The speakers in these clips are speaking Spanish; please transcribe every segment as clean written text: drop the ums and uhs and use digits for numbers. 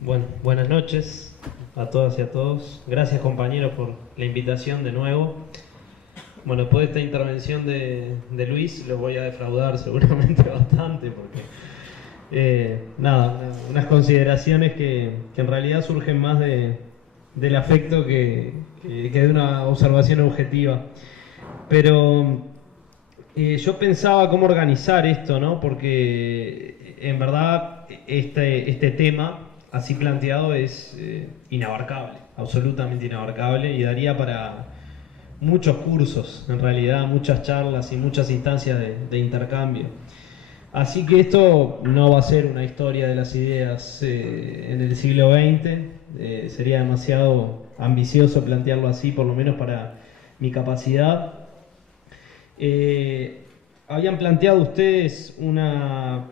Bueno, buenas noches a todas y a todos. Gracias, compañeros, por la invitación de nuevo. Bueno, después de esta intervención de Luis, lo voy a defraudar seguramente bastante, porque unas consideraciones que en realidad surgen más del afecto que de una observación objetiva. Pero yo pensaba cómo organizar esto, ¿no? Porque en verdad este tema, así planteado, es inabarcable, absolutamente inabarcable, y daría para muchos cursos, en realidad, muchas charlas y muchas instancias de intercambio. Así que esto no va a ser una historia de las ideas en el siglo XX, sería demasiado ambicioso plantearlo así, por lo menos para mi capacidad. Habían planteado ustedes una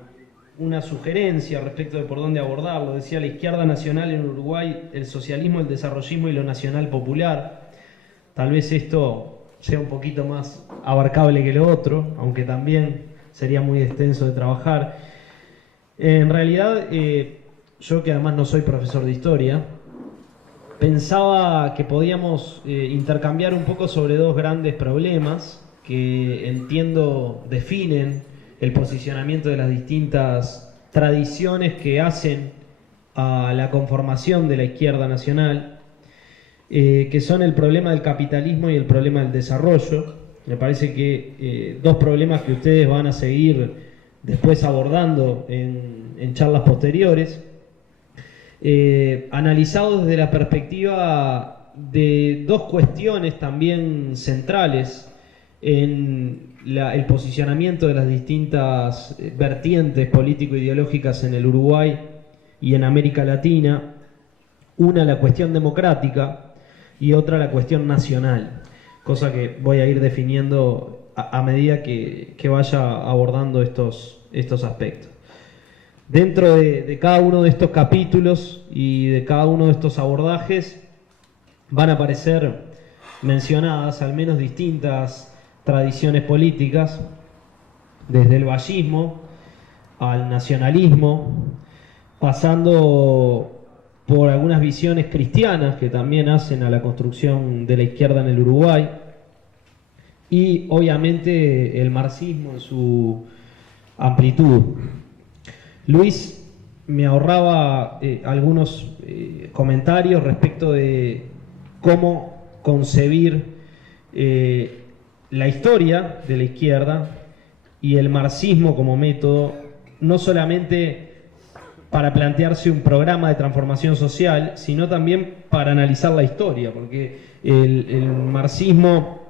sugerencia respecto de por dónde abordarlo. Decía: la izquierda nacional en Uruguay, el socialismo, el desarrollismo y lo nacional popular. Tal vez esto sea un poquito más abarcable que lo otro, aunque también sería muy extenso de trabajar. En realidad, yo, que además no soy profesor de historia, pensaba que podíamos intercambiar un poco sobre dos grandes problemas que entiendo definen el posicionamiento de las distintas tradiciones que hacen a la conformación de la izquierda nacional, que son el problema del capitalismo y el problema del desarrollo. Me parece que dos problemas que ustedes van a seguir después abordando en charlas posteriores, analizados desde la perspectiva de dos cuestiones también centrales en el posicionamiento de las distintas vertientes político-ideológicas en el Uruguay y en América Latina. Una, la cuestión democrática, y otra, la cuestión nacional, cosa que voy a ir definiendo a medida que vaya abordando estos aspectos. Dentro de cada uno de estos capítulos y de cada uno de estos abordajes van a aparecer mencionadas al menos distintas tradiciones políticas, desde el vallismo al nacionalismo, pasando por algunas visiones cristianas que también hacen a la construcción de la izquierda en el Uruguay, y obviamente el marxismo en su amplitud. Luis me ahorraba algunos comentarios respecto de cómo concebir la historia de la izquierda y el marxismo como método, no solamente para plantearse un programa de transformación social, sino también para analizar la historia, porque el marxismo,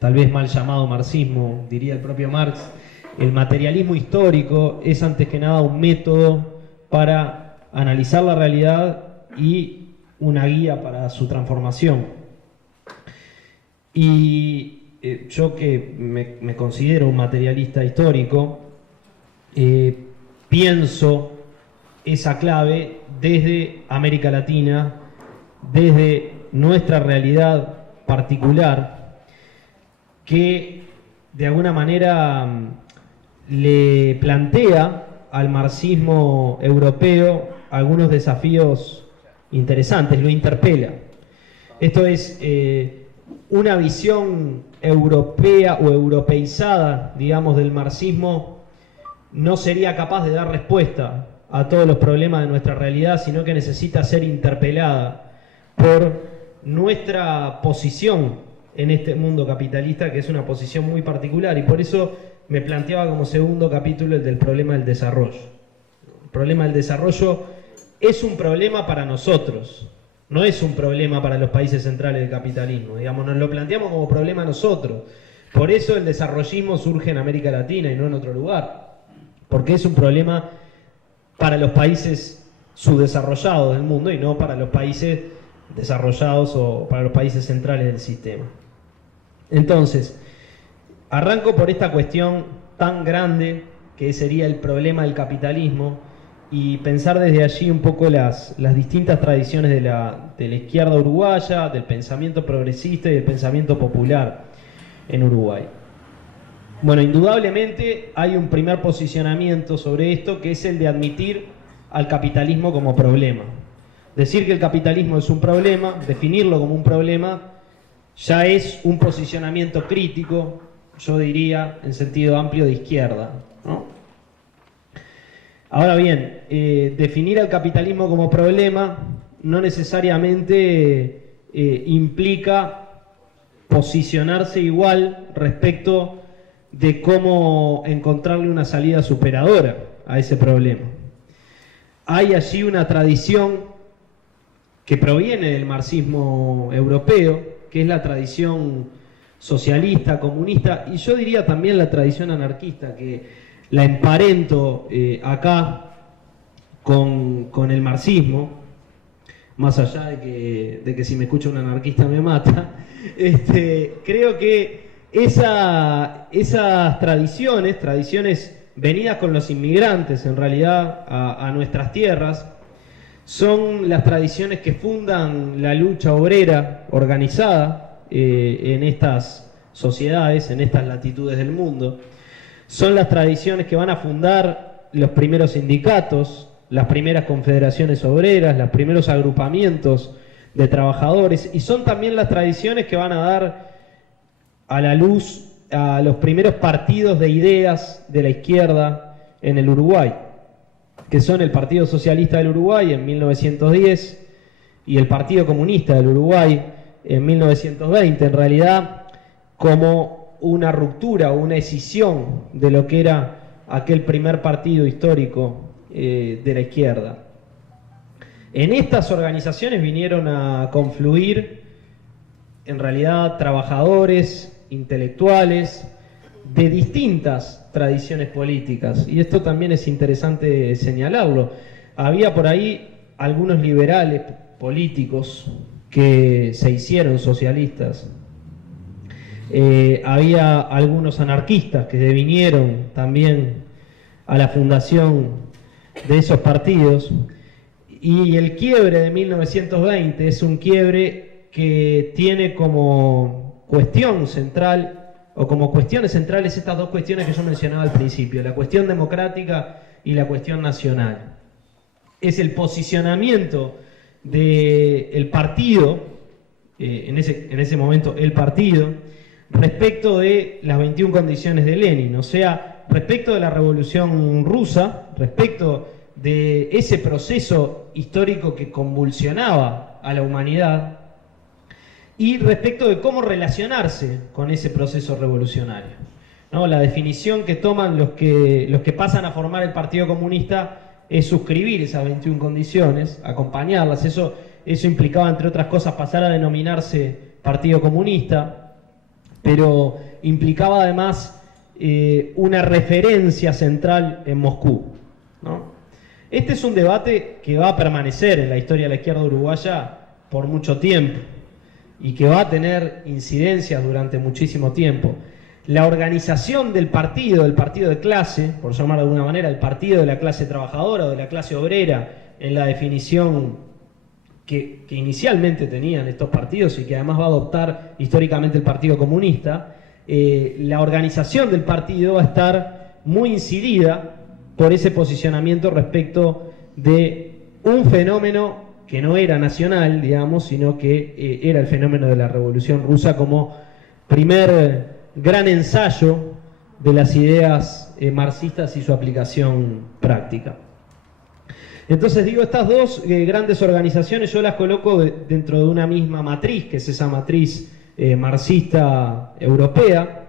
tal vez mal llamado marxismo, diría el propio Marx, el materialismo histórico es antes que nada un método para analizar la realidad y una guía para su transformación. Y yo, que me considero un materialista histórico, pienso esa clave desde América Latina, desde nuestra realidad particular, que de alguna manera le plantea al marxismo europeo algunos desafíos interesantes, lo interpela. Esto es, una visión europea o europeizada, digamos, del marxismo no sería capaz de dar respuesta a todos los problemas de nuestra realidad, sino que necesita ser interpelada por nuestra posición en este mundo capitalista, que es una posición muy particular, y por eso me planteaba como segundo capítulo el del problema del desarrollo. El problema del desarrollo es un problema para nosotros, no es un problema para los países centrales del capitalismo, digamos, nos lo planteamos como problema nosotros. Por eso el desarrollismo surge en América Latina y no en otro lugar, porque es un problema para los países subdesarrollados del mundo y no para los países desarrollados o para los países centrales del sistema. Entonces, arranco por esta cuestión tan grande que sería el problema del capitalismo, y pensar desde allí un poco las distintas tradiciones de la izquierda uruguaya, del pensamiento progresista y del pensamiento popular en Uruguay. Bueno, indudablemente hay un primer posicionamiento sobre esto, que es el de admitir al capitalismo como problema. Decir que el capitalismo es un problema, definirlo como un problema, ya es un posicionamiento crítico, yo diría, en sentido amplio de izquierda, ¿no? Ahora bien, definir al capitalismo como problema no necesariamente implica posicionarse igual respecto de cómo encontrarle una salida superadora a ese problema. Hay allí una tradición que proviene del marxismo europeo, que es la tradición socialista, comunista, y yo diría también la tradición anarquista, que la emparento acá con el marxismo, más allá de que si me escucha un anarquista me mata. Creo que esas tradiciones venidas con los inmigrantes en realidad a nuestras tierras, son las tradiciones que fundan la lucha obrera organizada en estas sociedades, en estas latitudes del mundo. Son las tradiciones que van a fundar los primeros sindicatos, las primeras confederaciones obreras, los primeros agrupamientos de trabajadores, y son también las tradiciones que van a dar a la luz a los primeros partidos de ideas de la izquierda en el Uruguay, que son el Partido Socialista del Uruguay en 1910 y el Partido Comunista del Uruguay en 1920, en realidad como una ruptura o una escisión de lo que era aquel primer partido histórico de la izquierda. En estas organizaciones vinieron a confluir en realidad trabajadores, intelectuales, de distintas tradiciones políticas, y esto también es interesante señalarlo. Había por ahí algunos liberales políticos que se hicieron socialistas, había algunos anarquistas que devinieron también a la fundación de esos partidos, y el quiebre de 1920 es un quiebre que tiene como cuestión central, o como cuestiones centrales, estas dos cuestiones que yo mencionaba al principio, la cuestión democrática y la cuestión nacional. Es el posicionamiento del partido, en ese momento el partido, respecto de las 21 condiciones de Lenin, o sea, respecto de la Revolución Rusa, respecto de ese proceso histórico que convulsionaba a la humanidad, y respecto de cómo relacionarse con ese proceso revolucionario, ¿no? La definición que toman los que pasan a formar el Partido Comunista es suscribir esas 21 condiciones, acompañarlas. Eso implicaba, entre otras cosas, pasar a denominarse Partido Comunista, pero implicaba además una referencia central en Moscú, ¿no? Este es un debate que va a permanecer en la historia de la izquierda uruguaya por mucho tiempo, y que va a tener incidencias durante muchísimo tiempo. La organización del partido de clase, por llamar de alguna manera, el partido de la clase trabajadora o de la clase obrera, en la definición que inicialmente tenían estos partidos y que además va a adoptar históricamente el Partido Comunista, la organización del partido va a estar muy incidida por ese posicionamiento respecto de un fenómeno que no era nacional, digamos, sino que era el fenómeno de la Revolución Rusa como primer gran ensayo de las ideas marxistas y su aplicación práctica. Entonces digo, estas dos grandes organizaciones yo las coloco dentro de una misma matriz, que es esa matriz marxista europea,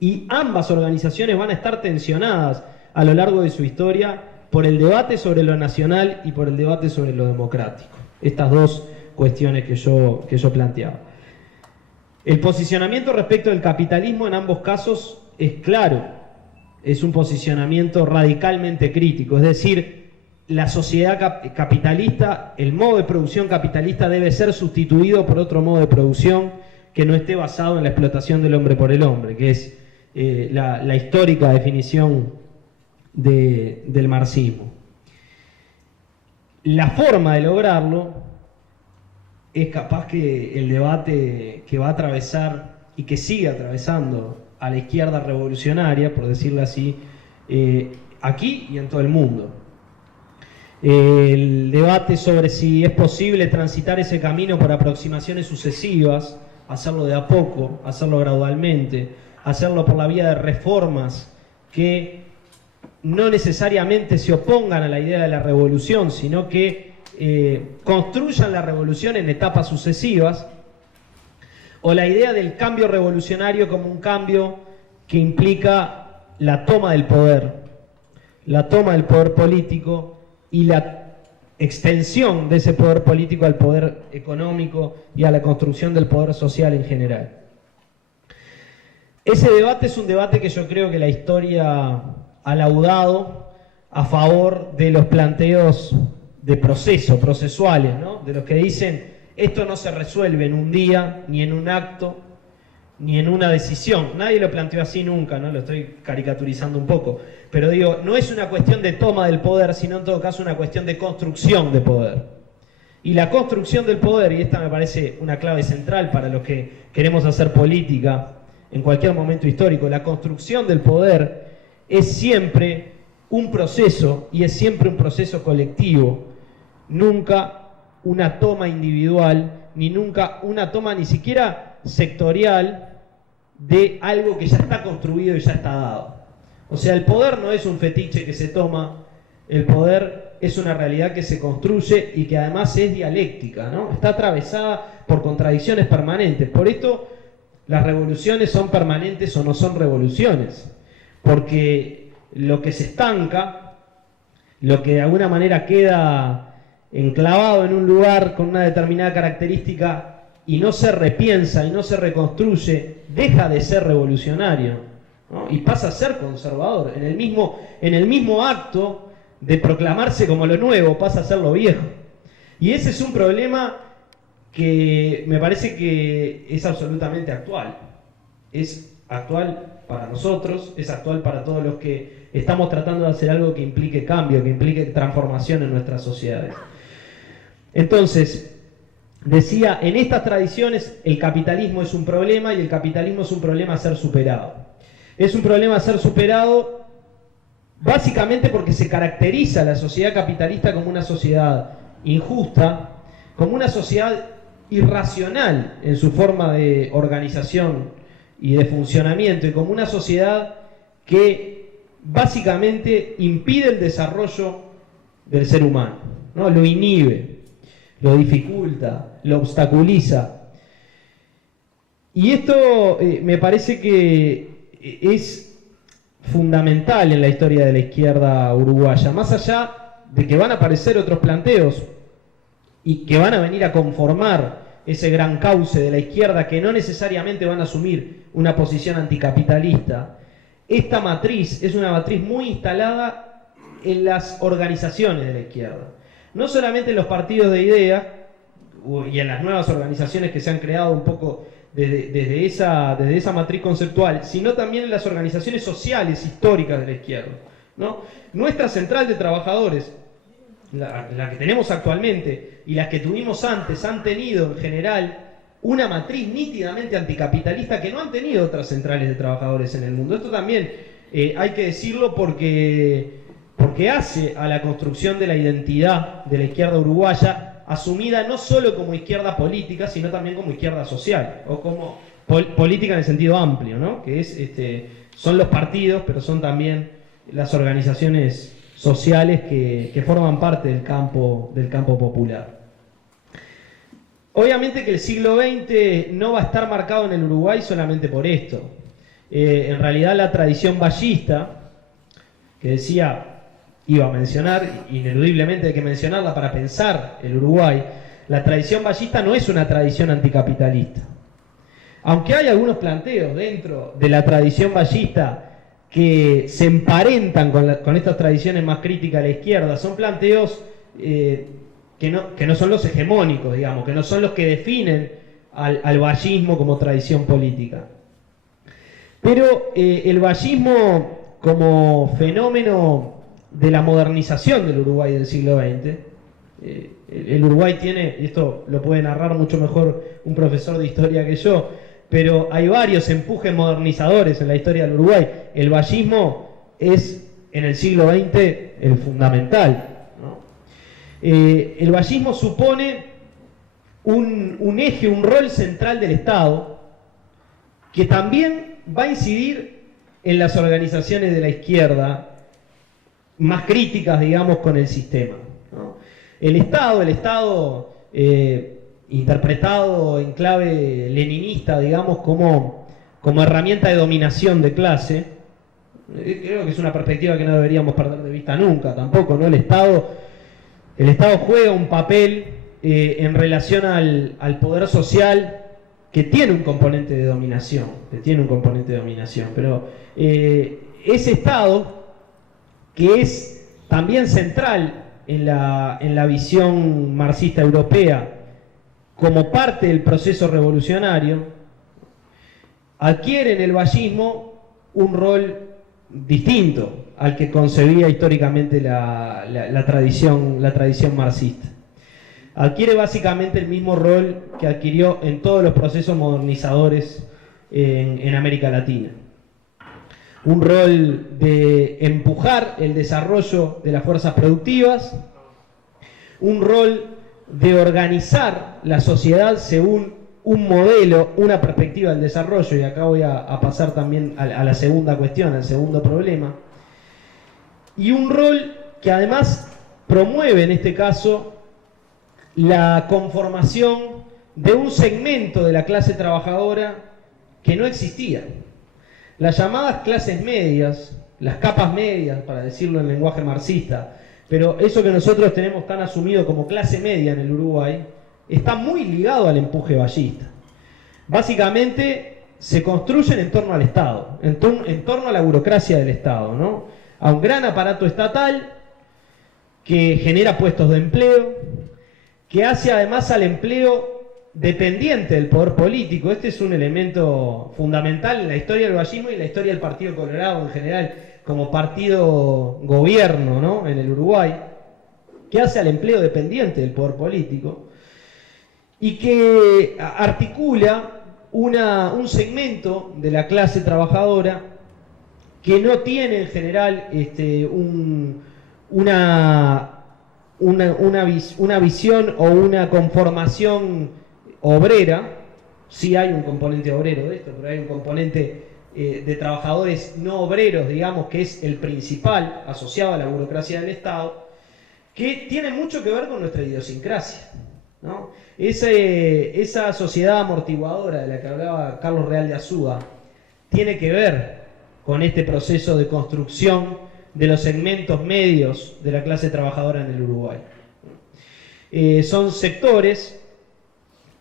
y ambas organizaciones van a estar tensionadas a lo largo de su historia por el debate sobre lo nacional y por el debate sobre lo democrático. Estas dos cuestiones que yo planteaba. El posicionamiento respecto del capitalismo en ambos casos es claro, es un posicionamiento radicalmente crítico, es decir, la sociedad capitalista, el modo de producción capitalista debe ser sustituido por otro modo de producción que no esté basado en la explotación del hombre por el hombre, que es la histórica definición del marxismo. La forma de lograrlo es capaz que el debate que va a atravesar y que sigue atravesando a la izquierda revolucionaria, por decirlo así, aquí y en todo el mundo. el debate sobre si es posible transitar ese camino por aproximaciones sucesivas, hacerlo de a poco, hacerlo gradualmente, hacerlo por la vía de reformas que no necesariamente se opongan a la idea de la revolución, sino que construyan la revolución en etapas sucesivas, o la idea del cambio revolucionario como un cambio que implica la toma del poder político y la extensión de ese poder político al poder económico y a la construcción del poder social en general. Ese debate es un debate que yo creo que la historia ha laudado a favor de los planteos de procesuales, ¿no? De los que dicen, esto no se resuelve en un día, ni en un acto, ni en una decisión. Nadie lo planteó así nunca, ¿no? Lo estoy caricaturizando un poco. Pero digo, no es una cuestión de toma del poder, sino en todo caso una cuestión de construcción de poder. Y la construcción del poder, y esta me parece una clave central para los que queremos hacer política en cualquier momento histórico, la construcción del poder es siempre un proceso, y es siempre un proceso colectivo, nunca una toma individual, ni nunca una toma ni siquiera sectorial de algo que ya está construido y ya está dado. O sea, el poder no es un fetiche que se toma, el poder es una realidad que se construye y que además es dialéctica, ¿no? Está atravesada por contradicciones permanentes. Por esto las revoluciones son permanentes o no son revoluciones, porque lo que se estanca, lo que de alguna manera queda enclavado en un lugar con una determinada característica y no se repiensa y no se reconstruye, deja de ser revolucionario, ¿no? Y pasa a ser conservador. En el mismo acto de proclamarse como lo nuevo, pasa a ser lo viejo. Y ese es un problema que me parece que es absolutamente actual. Es actual para nosotros, es actual para todos los que estamos tratando de hacer algo que implique cambio, que implique transformación en nuestras sociedades. Entonces, decía, en estas tradiciones el capitalismo es un problema y el capitalismo es un problema a ser superado. Es un problema a ser superado básicamente porque se caracteriza la sociedad capitalista como una sociedad injusta, como una sociedad irracional en su forma de organización y de funcionamiento, y como una sociedad que básicamente impide el desarrollo del ser humano, ¿no? Lo inhibe, lo dificulta, lo obstaculiza. Y esto me parece que es fundamental en la historia de la izquierda uruguaya, más allá de que van a aparecer otros planteos y que van a venir a conformar ese gran cauce de la izquierda, que no necesariamente van a asumir una posición anticapitalista. Esta matriz es una matriz muy instalada en las organizaciones de la izquierda, no solamente en los partidos de ideas y en las nuevas organizaciones que se han creado un poco desde esa matriz conceptual, sino también en las organizaciones sociales históricas de la izquierda, ¿no? Nuestra central de trabajadores, la que tenemos actualmente y las que tuvimos antes, han tenido en general una matriz nítidamente anticapitalista que no han tenido otras centrales de trabajadores en el mundo. Esto también hay que decirlo porque hace a la construcción de la identidad de la izquierda uruguaya, asumida no solo como izquierda política, sino también como izquierda social, o como política en el sentido amplio, ¿no? Que es, son los partidos, pero son también las organizaciones sociales que forman parte del campo popular. Obviamente que el siglo XX no va a estar marcado en el Uruguay solamente por esto. En realidad la tradición vallista, que decía, iba a mencionar, ineludiblemente hay que mencionarla para pensar el Uruguay, la tradición vallista no es una tradición anticapitalista. Aunque hay algunos planteos dentro de la tradición vallista que se emparentan con estas tradiciones más críticas a la izquierda, son planteos que no son los hegemónicos, digamos, que no son los que definen al vallismo como tradición política. Pero el vallismo como fenómeno de la modernización del Uruguay del siglo XX, el Uruguay tiene, y esto lo puede narrar mucho mejor un profesor de historia que yo, pero hay varios empujes modernizadores en la historia del Uruguay. El vallismo es en el siglo XX el fundamental, ¿no? El vallismo supone un eje, un rol central del Estado, que también va a incidir en las organizaciones de la izquierda más críticas, digamos, con el sistema, ¿no? El Estado interpretado en clave leninista, digamos, como herramienta de dominación de clase, creo que es una perspectiva que no deberíamos perder de vista nunca, tampoco, ¿no? El Estado juega un papel en relación al poder social, que tiene un componente de dominación, pero ese Estado, que es también central en la visión marxista europea como parte del proceso revolucionario, adquiere en el vallismo un rol distinto al que concebía históricamente la tradición marxista. Adquiere básicamente el mismo rol que adquirió en todos los procesos modernizadores en América Latina. Un rol de empujar el desarrollo de las fuerzas productivas, un rol de organizar la sociedad según un modelo, una perspectiva del desarrollo, y acá voy a pasar también a la segunda cuestión, al segundo problema, y un rol que además promueve en este caso la conformación de un segmento de la clase trabajadora que no existía. Las llamadas clases medias, las capas medias, para decirlo en lenguaje marxista, pero eso que nosotros tenemos tan asumido como clase media en el Uruguay, está muy ligado al empuje vallista. Básicamente se construyen en torno al Estado, en torno a la burocracia del Estado, ¿no? A un gran aparato estatal que genera puestos de empleo, que hace además al empleo dependiente del poder político. Este es un elemento fundamental en la historia del vallismo y en la historia del Partido Colorado en general, como partido gobierno, ¿no?, en el Uruguay, que hace al empleo dependiente del poder político y que articula un segmento de la clase trabajadora que no tiene en general una visión o una conformación obrera. Sí hay un componente obrero de esto, pero hay un componente de trabajadores no obreros, digamos, que es el principal, asociado a la burocracia del Estado, que tiene mucho que ver con nuestra idiosincrasia, ¿no? Esa sociedad amortiguadora de la que hablaba Carlos Real de Azúa tiene que ver con este proceso de construcción de los segmentos medios de la clase trabajadora en el Uruguay. Son sectores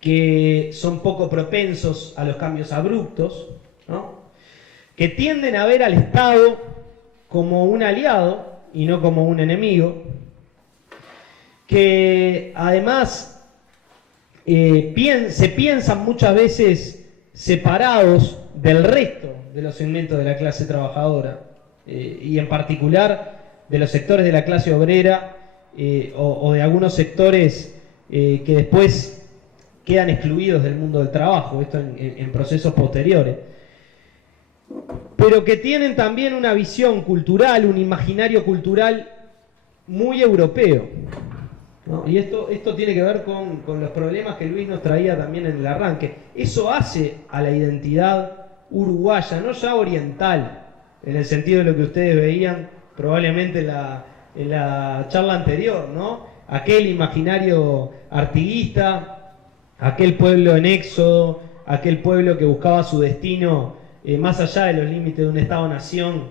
que son poco propensos a los cambios abruptos, ¿no?, que tienden a ver al Estado como un aliado y no como un enemigo, que además se piensan muchas veces separados del resto de los segmentos de la clase trabajadora, y en particular de los sectores de la clase obrera o de algunos sectores que después quedan excluidos del mundo del trabajo, esto en procesos posteriores, pero que tienen también una visión cultural, un imaginario cultural muy europeo, ¿no? Y esto tiene que ver con los problemas que Luis nos traía también en el arranque. Eso hace a la identidad uruguaya, no ya oriental, en el sentido de lo que ustedes veían probablemente en la charla anterior, ¿no? Aquel imaginario artiguista, aquel pueblo en éxodo, aquel pueblo que buscaba su destino más allá de los límites de un Estado-nación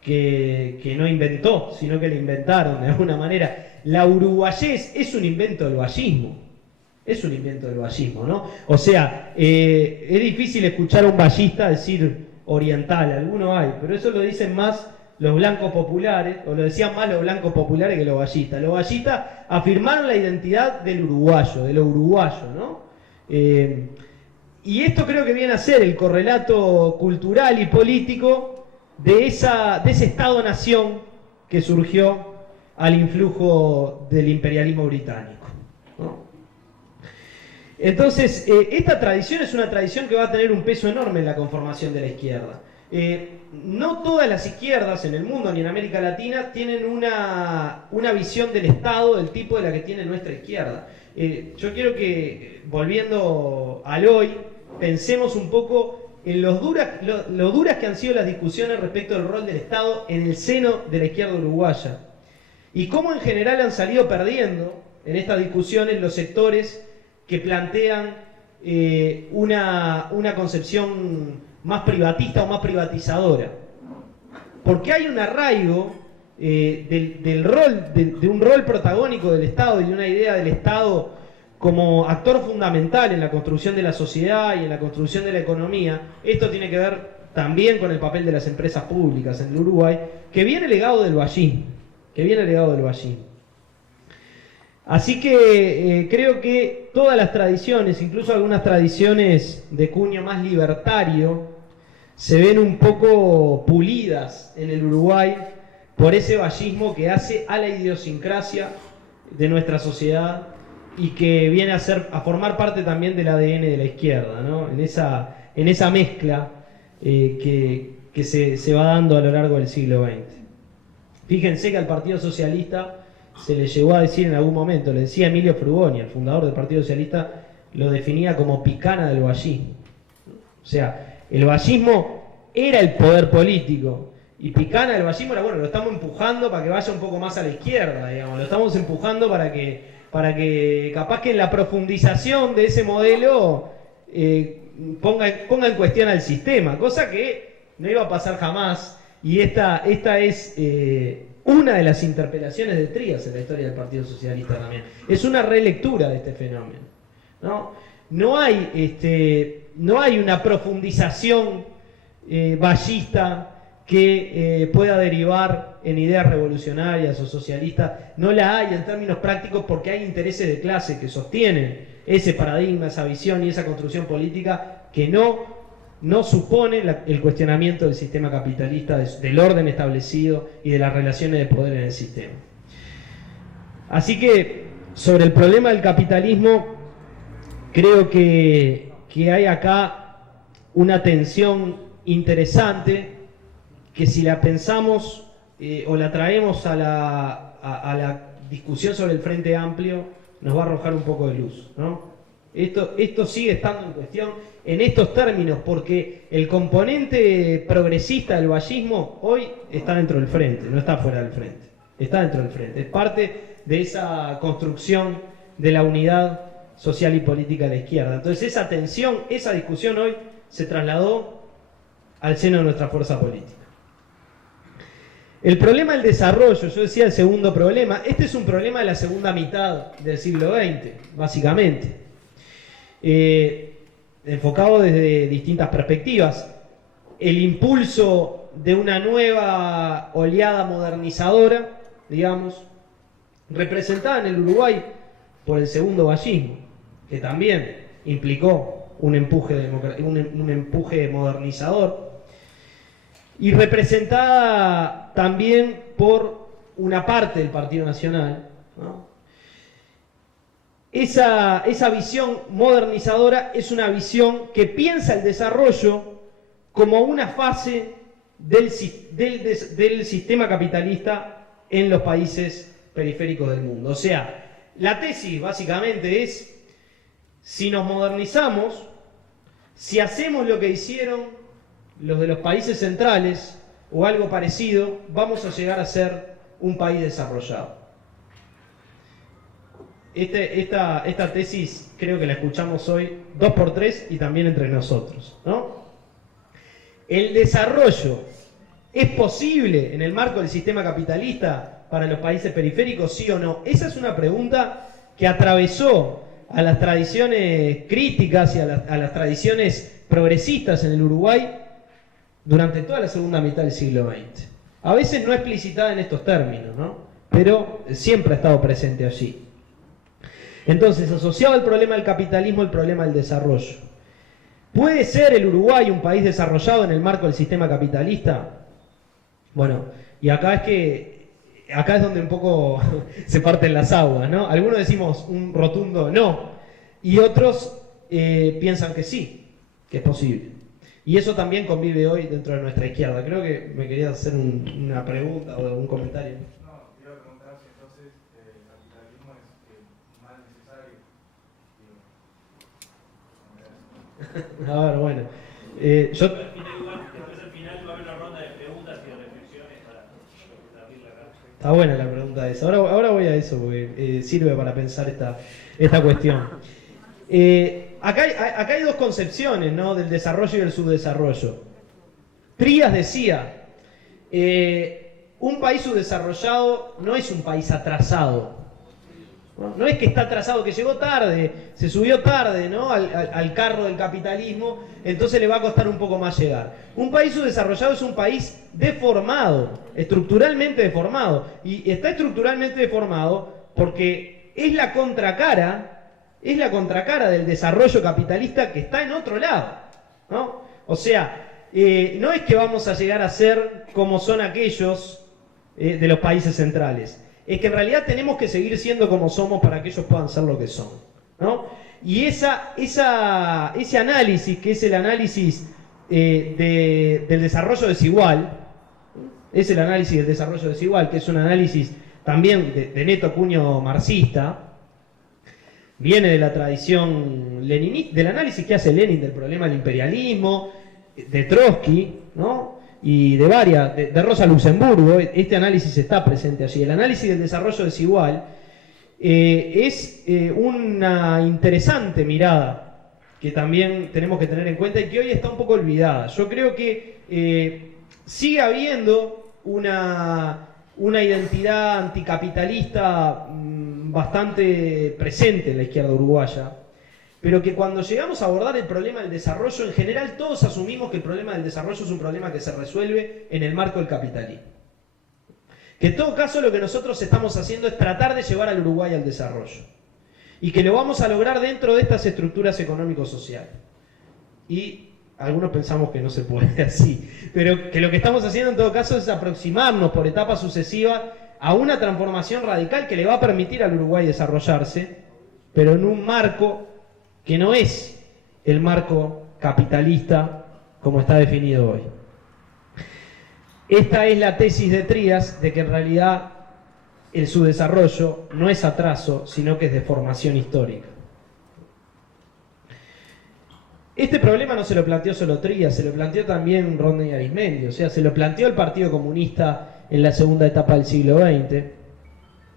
que no inventó, sino que le inventaron de alguna manera. La uruguayés es un invento del vallismo. Es un invento del vallismo, ¿no? O sea, es difícil escuchar a un vallista decir oriental, algunos hay, pero eso lo dicen más los blancos populares, o lo decían más los blancos populares que los vallistas. Los vallistas afirmaron la identidad del uruguayo, de lo uruguayo, ¿no? Y esto creo que viene a ser el correlato cultural y político de ese Estado-nación que surgió al influjo del imperialismo británico, ¿no? Entonces, esta tradición es una tradición que va a tener un peso enorme en la conformación de la izquierda. No todas las izquierdas en el mundo ni en América Latina tienen una visión del Estado del tipo de la que tiene nuestra izquierda. Yo quiero que, volviendo al hoy, pensemos un poco en lo duras que han sido las discusiones respecto del rol del Estado en el seno de la izquierda uruguaya. Y cómo en general han salido perdiendo en estas discusiones los sectores que plantean una concepción más privatista o más privatizadora. Porque hay un arraigo del rol, de un rol protagónico del Estado y de una idea del Estado como actor fundamental en la construcción de la sociedad y en la construcción de la economía. Esto tiene que ver también con el papel de las empresas públicas en el Uruguay, que viene legado del Ballín. Así que creo que todas las tradiciones, incluso algunas tradiciones de cuño más libertario, se ven un poco pulidas en el Uruguay por ese vallismo que hace a la idiosincrasia de nuestra sociedad y que viene a formar parte también del ADN de la izquierda, ¿no? En esa mezcla que se va dando a lo largo del siglo XX. Fíjense que al Partido Socialista se le llegó a decir en algún momento, le decía Emilio Frugoni, el fundador del Partido Socialista, lo definía como picana del vallismo. O sea, el vallismo era el poder político y picana del vallismo era, bueno, lo estamos empujando para que vaya un poco más a la izquierda, digamos, lo estamos empujando para que capaz que en la profundización de ese modelo ponga en cuestión al sistema, cosa que no iba a pasar jamás. Y esta es una de las interpelaciones de Trías en la historia del Partido Socialista también. Es una relectura de este fenómeno, ¿no? No hay una profundización vallista que pueda derivar en ideas revolucionarias o socialistas. No la hay en términos prácticos porque hay intereses de clase que sostienen ese paradigma, esa visión y esa construcción política que no supone el cuestionamiento del sistema capitalista, del orden establecido y de las relaciones de poder en el sistema. Así que, sobre el problema del capitalismo, creo que hay acá una tensión interesante que si la pensamos o la traemos a la discusión sobre el Frente Amplio, nos va a arrojar un poco de luz, ¿no? Esto sigue estando en cuestión en estos términos, porque el componente progresista del vallismo hoy está dentro del frente, no está fuera del frente, está dentro del frente, es parte de esa construcción de la unidad social y política de la izquierda. Entonces esa tensión, esa discusión hoy se trasladó al seno de nuestra fuerza política. El problema del desarrollo, yo decía el segundo problema, este es un problema de la segunda mitad del siglo XX, básicamente. Enfocado desde distintas perspectivas. El impulso de una nueva oleada modernizadora, digamos, representada en el Uruguay por el segundo vallismo, que también implicó un empuje modernizador, y representada también por una parte del Partido Nacional, ¿no? Esa visión modernizadora es una visión que piensa el desarrollo como una fase del sistema capitalista en los países periféricos del mundo. O sea, la tesis básicamente es, si nos modernizamos, si hacemos lo que hicieron los de los países centrales o algo parecido, vamos a llegar a ser un país desarrollado. Esta tesis creo que la escuchamos hoy 2x3 y también entre nosotros, ¿no? ¿El desarrollo es posible en el marco del sistema capitalista para los países periféricos, sí o no? Esa es una pregunta que atravesó a las tradiciones críticas y a las tradiciones progresistas en el Uruguay durante toda la segunda mitad del siglo XX. A veces no explicitada en estos términos, ¿no? Pero siempre ha estado presente allí. Entonces, asociado al problema del capitalismo, el problema del desarrollo. ¿Puede ser el Uruguay un país desarrollado en el marco del sistema capitalista? Bueno, y acá es donde un poco se parten las aguas, ¿no? Algunos decimos un rotundo no, y otros piensan que sí, que es posible. Y eso también convive hoy dentro de nuestra izquierda. Creo que me querías hacer una pregunta o un comentario. No, te iba a preguntar si entonces el capitalismo es un mal necesario. A ver, bueno. Después al final va a haber una ronda de preguntas y de reflexiones para abrir la cabeza. Está buena la pregunta esa. Ahora voy a eso porque sirve para pensar esta cuestión. Acá hay dos concepciones, ¿no? Del desarrollo y el subdesarrollo. Trías decía, un país subdesarrollado no es un país atrasado. No es que está atrasado, que llegó tarde, se subió tarde, ¿no? al carro del capitalismo, entonces le va a costar un poco más llegar. Un país subdesarrollado es un país deformado, estructuralmente deformado. Y está estructuralmente deformado porque es la contracara del desarrollo capitalista que está en otro lado, ¿no? O sea, no es que vamos a llegar a ser como son aquellos de los países centrales. Es que en realidad tenemos que seguir siendo como somos para que ellos puedan ser lo que son, ¿no? Y ese análisis, que es el análisis del desarrollo desigual, es el análisis del desarrollo desigual, que es un análisis también de neto cuño marxista, viene de la tradición leninista, del análisis que hace Lenin del problema del imperialismo, de Trotsky, ¿no? Y de Rosa Luxemburgo. Este análisis está presente allí. El análisis del desarrollo desigual es una interesante mirada que también tenemos que tener en cuenta y que hoy está un poco olvidada. Yo creo que sigue habiendo una identidad anticapitalista bastante presente en la izquierda uruguaya, pero que cuando llegamos a abordar el problema del desarrollo, en general todos asumimos que el problema del desarrollo es un problema que se resuelve en el marco del capitalismo. Que en todo caso lo que nosotros estamos haciendo es tratar de llevar al Uruguay al desarrollo. Y que lo vamos a lograr dentro de estas estructuras económico-sociales. Y algunos pensamos que no se puede así. Pero que lo que estamos haciendo en todo caso es aproximarnos por etapas sucesivas a una transformación radical que le va a permitir al Uruguay desarrollarse, pero en un marco que no es el marco capitalista como está definido hoy. Esta es la tesis de Trías de que en realidad el subdesarrollo no es atraso, sino que es deformación histórica. Este problema no se lo planteó solo Trías, se lo planteó también Rodney Arismendi, o sea, se lo planteó el Partido Comunista en la segunda etapa del siglo XX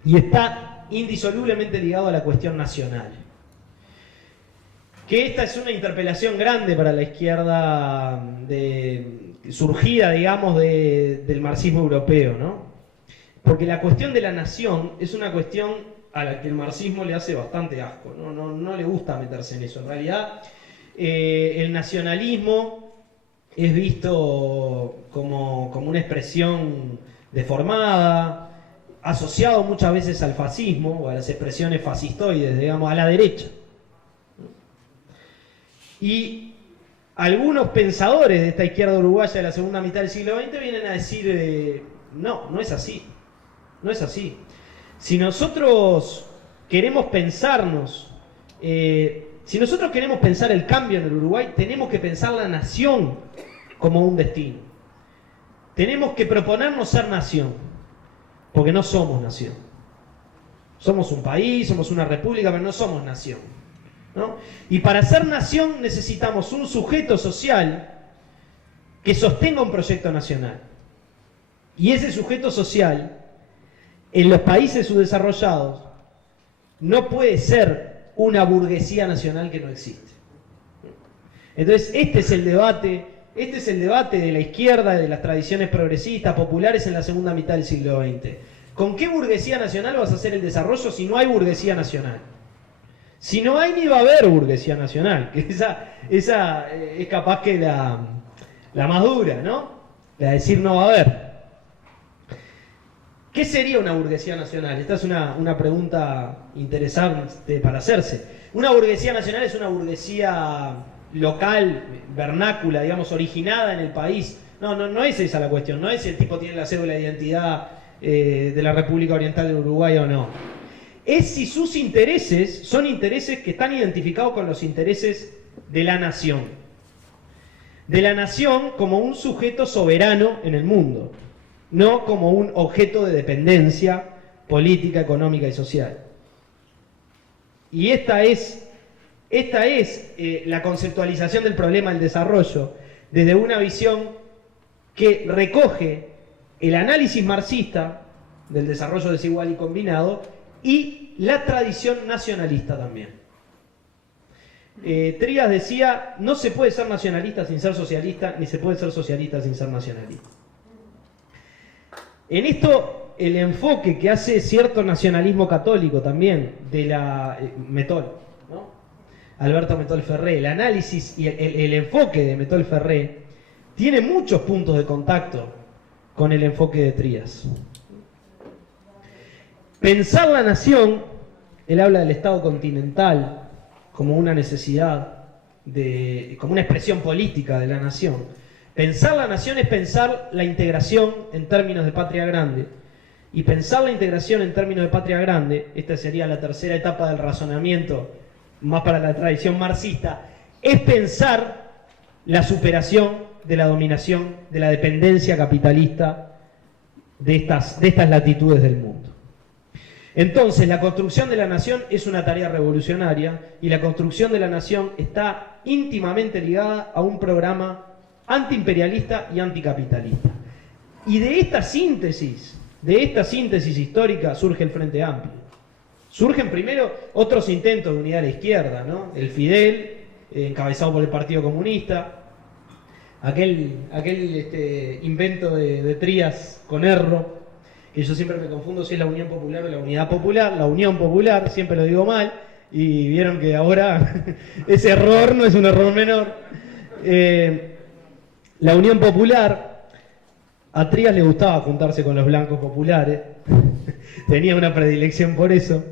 y está indisolublemente ligado a la cuestión nacional. Que esta es una interpelación grande para la izquierda surgida, digamos, del marxismo europeo, ¿no? Porque la cuestión de la nación es una cuestión a la que el marxismo le hace bastante asco, no le gusta meterse en eso. En realidad, el nacionalismo es visto como una expresión deformada, asociado muchas veces al fascismo o a las expresiones fascistoides, digamos, a la derecha. Y algunos pensadores de esta izquierda uruguaya de la segunda mitad del siglo XX vienen a decir, no es así, no es así. Si nosotros queremos pensarnos, si nosotros queremos pensar el cambio en el Uruguay, tenemos que pensar la nación como un destino. Tenemos que proponernos ser nación, porque no somos nación. Somos un país, somos una república, pero no somos nación, ¿no? Y para ser nación necesitamos un sujeto social que sostenga un proyecto nacional. Y ese sujeto social, en los países subdesarrollados, no puede ser una burguesía nacional que no existe. Entonces, este es el debate de la izquierda, de las tradiciones progresistas, populares en la segunda mitad del siglo XX. ¿Con qué burguesía nacional vas a hacer el desarrollo si no hay burguesía nacional? Si no hay, ni va a haber burguesía nacional, que esa es capaz que la más dura, ¿no? La de decir no va a haber. ¿Qué sería una burguesía nacional? Esta es una pregunta interesante para hacerse. Una burguesía nacional es una burguesía local, vernácula, digamos, originada en el país. No es esa la cuestión, no es si el tipo tiene la cédula de identidad de la República Oriental de Uruguay o no. Es si sus intereses son intereses que están identificados con los intereses de la nación. de la nación como un sujeto soberano en el mundo, no como un objeto de dependencia política, económica y social. Y esta es la conceptualización del problema del desarrollo desde una visión que recoge el análisis marxista del desarrollo desigual y combinado y la tradición nacionalista también. Trías decía, no se puede ser nacionalista sin ser socialista, ni se puede ser socialista sin ser nacionalista. En esto, el enfoque que hace cierto nacionalismo católico también, de la Metol, ¿no? Alberto Metol Ferré, el análisis y el enfoque de Metol Ferré, tiene muchos puntos de contacto con el enfoque de Trías. Pensar la nación, él habla del Estado continental como una necesidad, como una expresión política de la nación. Pensar la nación es pensar la integración en términos de patria grande. Y pensar la integración en términos de patria grande, esta sería la tercera etapa del razonamiento, más para la tradición marxista, es pensar la superación de la dominación, de la dependencia capitalista de estas latitudes del mundo. Entonces, la construcción de la nación es una tarea revolucionaria y la construcción de la nación está íntimamente ligada a un programa antiimperialista y anticapitalista. Y de esta síntesis histórica surge el Frente Amplio. Surgen primero otros intentos de unidad a la izquierda, ¿no? El Fidel, encabezado por el Partido Comunista, aquel invento de Trías con Erro, que yo siempre me confundo si es la Unión Popular o la Unidad Popular, la Unión Popular, siempre lo digo mal, y vieron que ahora ese error no es un error menor. La Unión Popular, a Trías le gustaba juntarse con los blancos populares, tenía una predilección por eso,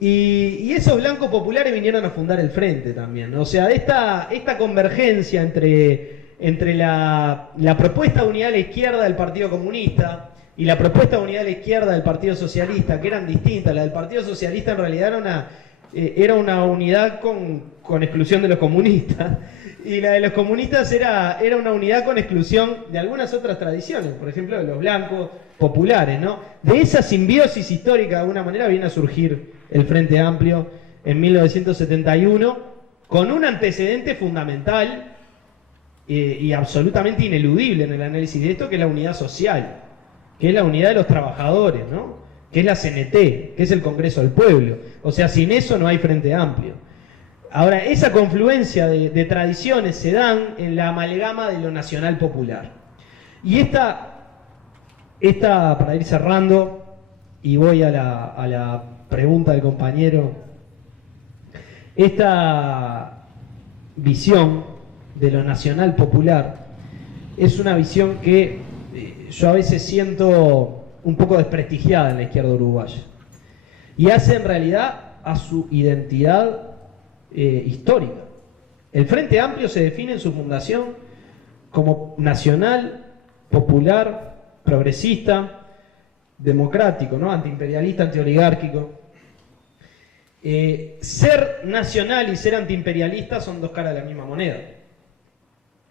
y esos blancos populares vinieron a fundar el Frente también, ¿no? O sea, esta convergencia entre la propuesta de unidad a la izquierda del Partido Comunista y la propuesta de unidad a la izquierda del Partido Socialista, que eran distintas. La del Partido Socialista en realidad era una unidad con exclusión de los comunistas, y la de los comunistas era una unidad con exclusión de algunas otras tradiciones, por ejemplo de los blancos populares, ¿no? De esa simbiosis histórica, de alguna manera, viene a surgir el Frente Amplio en 1971, con un antecedente fundamental y absolutamente ineludible en el análisis de esto, que es la unidad social, que es la unidad de los trabajadores, ¿no? Que es la CNT, que es el Congreso del Pueblo. O sea, sin eso no hay Frente Amplio. Ahora, esa confluencia de tradiciones se dan en la amalgama de lo nacional popular. Y esta, para ir cerrando, y voy a la pregunta del compañero, esta visión de lo nacional popular es una visión que yo a veces siento un poco desprestigiada en la izquierda uruguaya, y hace en realidad a su identidad histórica. El Frente Amplio se define en su fundación como nacional, popular, progresista, democrático, ¿no? Antiimperialista, antioligárquico. Ser nacional y ser antiimperialista son dos caras de la misma moneda.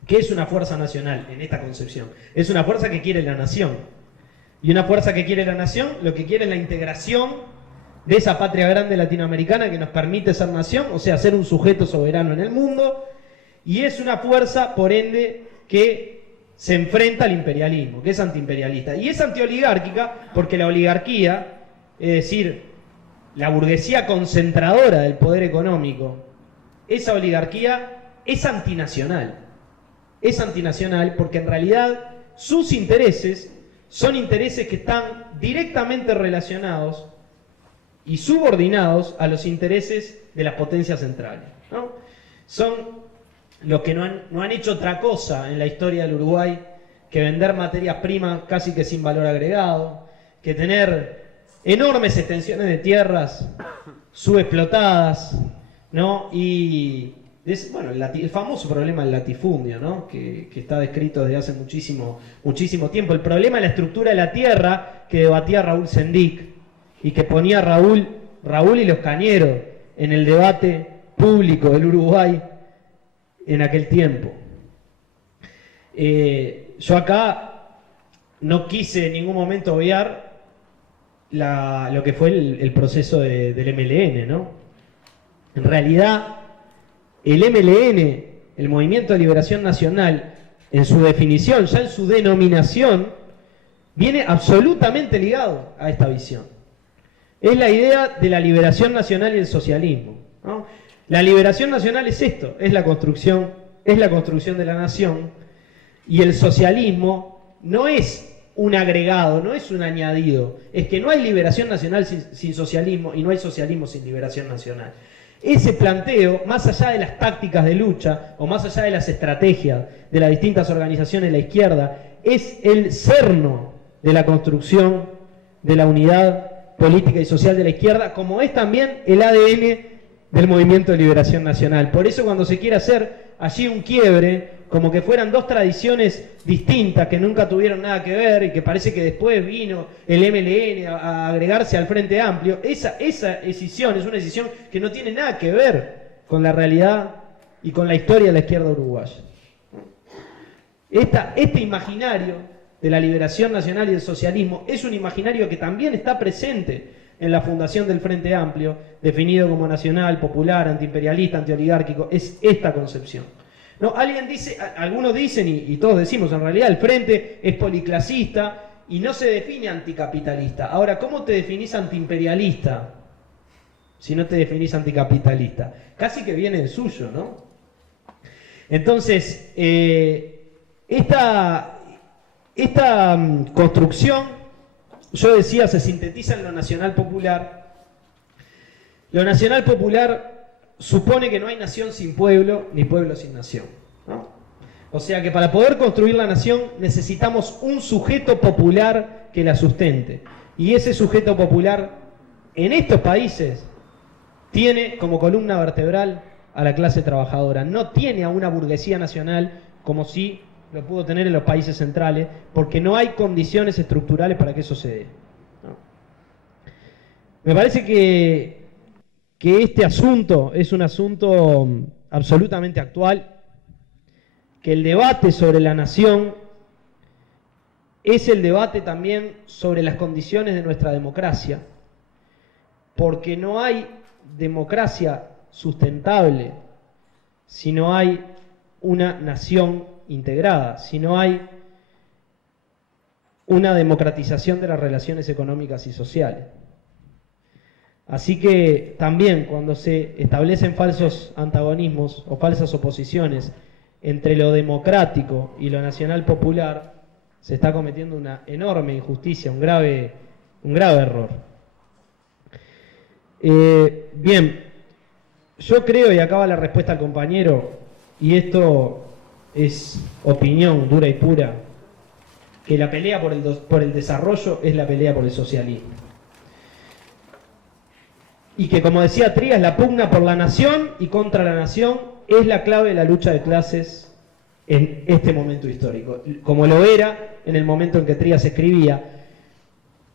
¿Qué es una fuerza nacional en esta concepción? Es una fuerza que quiere la nación. Y una fuerza que quiere la nación, lo que quiere es la integración de esa patria grande latinoamericana que nos permite ser nación, o sea, ser un sujeto soberano en el mundo. Y es una fuerza, por ende, que se enfrenta al imperialismo, que es antiimperialista. Y es antioligárquica porque la oligarquía, es decir, la burguesía concentradora del poder económico, esa oligarquía es antinacional. Es antinacional porque en realidad sus intereses son intereses que están directamente relacionados y subordinados a los intereses de las potencias centrales, ¿no? Son los que no han hecho otra cosa en la historia del Uruguay que vender materias primas casi que sin valor agregado, que tener enormes extensiones de tierras subexplotadas, ¿no? Y bueno, el famoso problema del latifundio, ¿no? Que está descrito desde hace muchísimo tiempo. El problema de la estructura de la tierra que debatía Raúl Sendic y que ponía Raúl y los cañeros en el debate público del Uruguay en aquel tiempo. Yo acá no quise en ningún momento obviar lo que fue el proceso del MLN, ¿no? En realidad, el MLN, el Movimiento de Liberación Nacional, en su definición, ya en su denominación, viene absolutamente ligado a esta visión. Es la idea de la liberación nacional y el socialismo, ¿no? La liberación nacional es esto, es la construcción de la nación, y el socialismo no es un agregado, no es un añadido, es que no hay liberación nacional sin socialismo y no hay socialismo sin liberación nacional. Ese planteo, más allá de las tácticas de lucha o más allá de las estrategias de las distintas organizaciones de la izquierda, es el cerno de la construcción de la unidad política y social de la izquierda, como es también el ADN del Movimiento de Liberación Nacional. Por eso cuando se quiere hacer allí un quiebre, como que fueran dos tradiciones distintas que nunca tuvieron nada que ver y que parece que después vino el MLN a agregarse al Frente Amplio, esa escisión es una escisión que no tiene nada que ver con la realidad y con la historia de la izquierda uruguaya. Este imaginario de la liberación nacional y del socialismo es un imaginario que también está presente en la fundación del Frente Amplio, definido como nacional, popular, antiimperialista, antioligárquico. Es esta concepción. No, alguien dice, algunos dicen, y todos decimos, en realidad el Frente es policlasista y no se define anticapitalista. Ahora, ¿cómo te definís antiimperialista si no te definís anticapitalista? Casi que viene del suyo, ¿no? Entonces, esta construcción, yo decía, se sintetiza en lo nacional popular. Lo nacional popular supone que no hay nación sin pueblo, ni pueblo sin nación, ¿no? O sea que para poder construir la nación necesitamos un sujeto popular que la sustente. Y ese sujeto popular, en estos países, tiene como columna vertebral a la clase trabajadora. No tiene a una burguesía nacional como si lo pudo tener en los países centrales, porque no hay condiciones estructurales para que eso se dé, ¿no? Me parece que este asunto es un asunto absolutamente actual, que el debate sobre la nación es el debate también sobre las condiciones de nuestra democracia, porque no hay democracia sustentable si no hay una nación integrada, si no hay una democratización de las relaciones económicas y sociales. Así que también cuando se establecen falsos antagonismos o falsas oposiciones entre lo democrático y lo nacional popular, se está cometiendo una enorme injusticia, un grave error. Bien, yo creo, y acaba la respuesta al compañero, y esto es opinión dura y pura, que la pelea por el desarrollo es la pelea por el socialismo. Y que, como decía Trías, la pugna por la nación y contra la nación es la clave de la lucha de clases en este momento histórico, como lo era en el momento en que Trías escribía,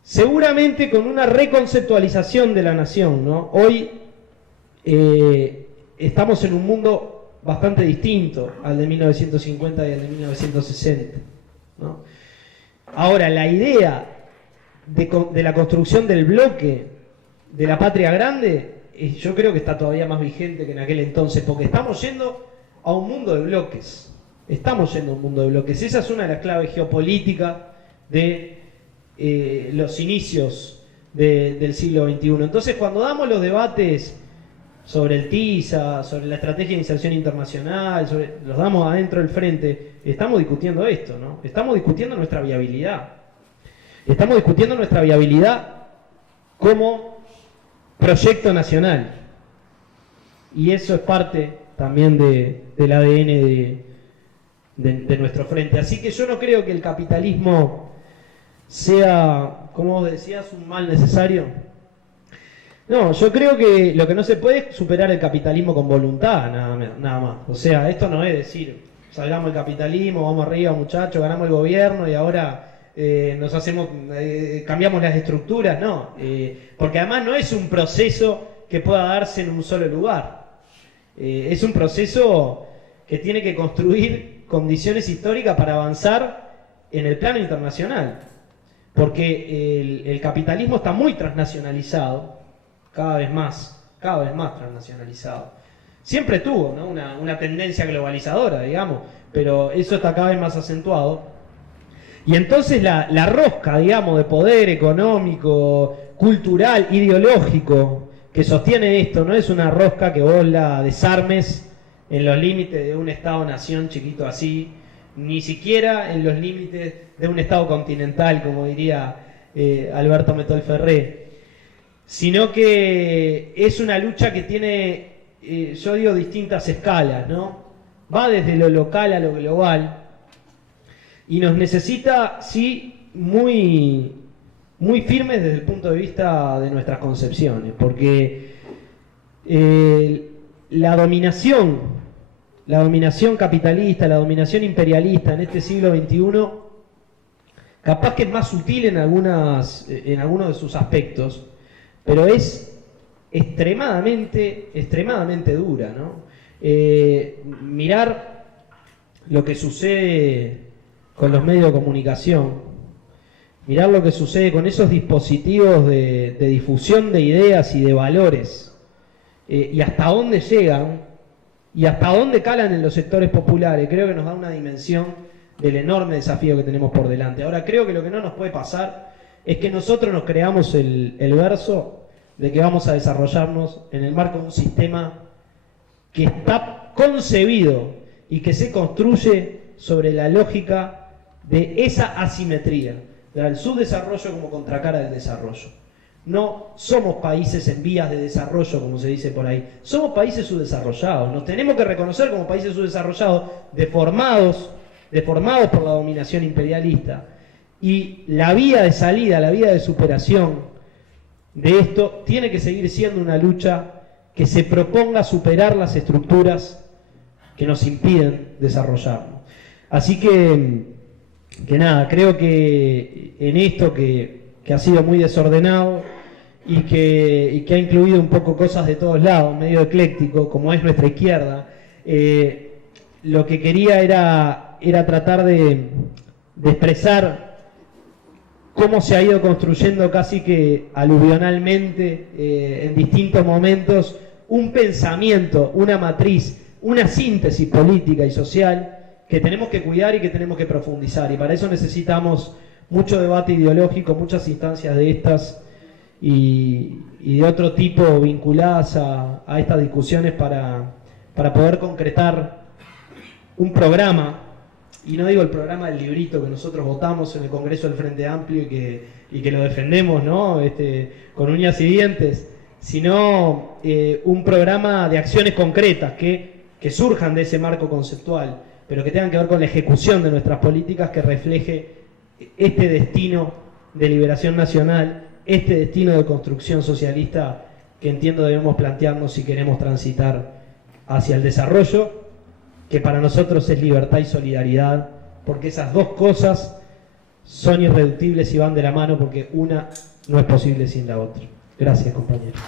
seguramente con una reconceptualización de la nación, ¿no? Hoy estamos en un mundo bastante distinto al de 1950 y al de 1960, ¿no? Ahora, la idea de la construcción del bloque de la patria grande, yo creo que está todavía más vigente que en aquel entonces, porque estamos yendo a un mundo de bloques. Estamos yendo a un mundo de bloques. Esa es una de las claves geopolíticas de los inicios del siglo XXI. Entonces, cuando damos los debates sobre el TISA, sobre la estrategia de inserción internacional, los damos adentro del frente, estamos discutiendo esto, ¿no? Estamos discutiendo nuestra viabilidad. Estamos discutiendo nuestra viabilidad como proyecto nacional. Y eso es parte también del ADN de nuestro frente. Así que yo no creo que el capitalismo sea, como decías, un mal necesario. No, yo creo que lo que no se puede es superar el capitalismo con voluntad, nada más. O sea, esto no es decir, salgamos del capitalismo, vamos arriba muchachos, ganamos el gobierno y ahora nos hacemos, cambiamos las estructuras, no. Porque además no es un proceso que pueda darse en un solo lugar. Es un proceso que tiene que construir condiciones históricas para avanzar en el plano internacional. Porque el capitalismo está muy transnacionalizado, cada vez más transnacionalizado. Siempre tuvo, ¿no?, una tendencia globalizadora, digamos, pero eso está cada vez más acentuado. Y entonces la rosca, digamos, de poder económico, cultural, ideológico que sostiene esto, no es una rosca que vos la desarmes en los límites de un Estado-nación chiquito así, ni siquiera en los límites de un Estado continental, como diría Alberto Metol Ferré, sino que es una lucha que tiene, yo digo, distintas escalas, ¿no? Va desde lo local a lo global y nos necesita, sí, muy firmes desde el punto de vista de nuestras concepciones, porque la dominación capitalista, la dominación imperialista en este siglo XXI, capaz que es más sutil en algunos de sus aspectos, pero es extremadamente dura, ¿no? Mirar lo que sucede con los medios de comunicación, mirar lo que sucede con esos dispositivos de difusión de ideas y de valores, y hasta dónde llegan, y hasta dónde calan en los sectores populares, creo que nos da una dimensión del enorme desafío que tenemos por delante. Ahora, creo que lo que no nos puede pasar es que nosotros nos creamos el verso de que vamos a desarrollarnos en el marco de un sistema que está concebido y que se construye sobre la lógica de esa asimetría, del subdesarrollo como contracara del desarrollo. No somos países en vías de desarrollo, como se dice por ahí. Somos países subdesarrollados. Nos tenemos que reconocer como países subdesarrollados, deformados por la dominación imperialista. Y la vía de salida, la vía de superación de esto, tiene que seguir siendo una lucha que se proponga superar las estructuras que nos impiden desarrollarnos. Así que nada, creo que en esto que ha sido muy desordenado y que ha incluido un poco cosas de todos lados, medio ecléctico, como es nuestra izquierda, lo que quería era tratar de expresar cómo se ha ido construyendo casi que aluvionalmente en distintos momentos un pensamiento, una matriz, una síntesis política y social que tenemos que cuidar y que tenemos que profundizar, y para eso necesitamos mucho debate ideológico, muchas instancias de estas y de otro tipo vinculadas a estas discusiones para poder concretar un programa, y no digo el programa del librito que nosotros votamos en el Congreso del Frente Amplio y que lo defendemos, ¿no?, con uñas y dientes, sino un programa de acciones concretas que surjan de ese marco conceptual, pero que tengan que ver con la ejecución de nuestras políticas, que refleje este destino de liberación nacional, este destino de construcción socialista que entiendo debemos plantearnos si queremos transitar hacia el desarrollo, que para nosotros es libertad y solidaridad, porque esas dos cosas son irreductibles y van de la mano, porque una no es posible sin la otra. Gracias, compañeros.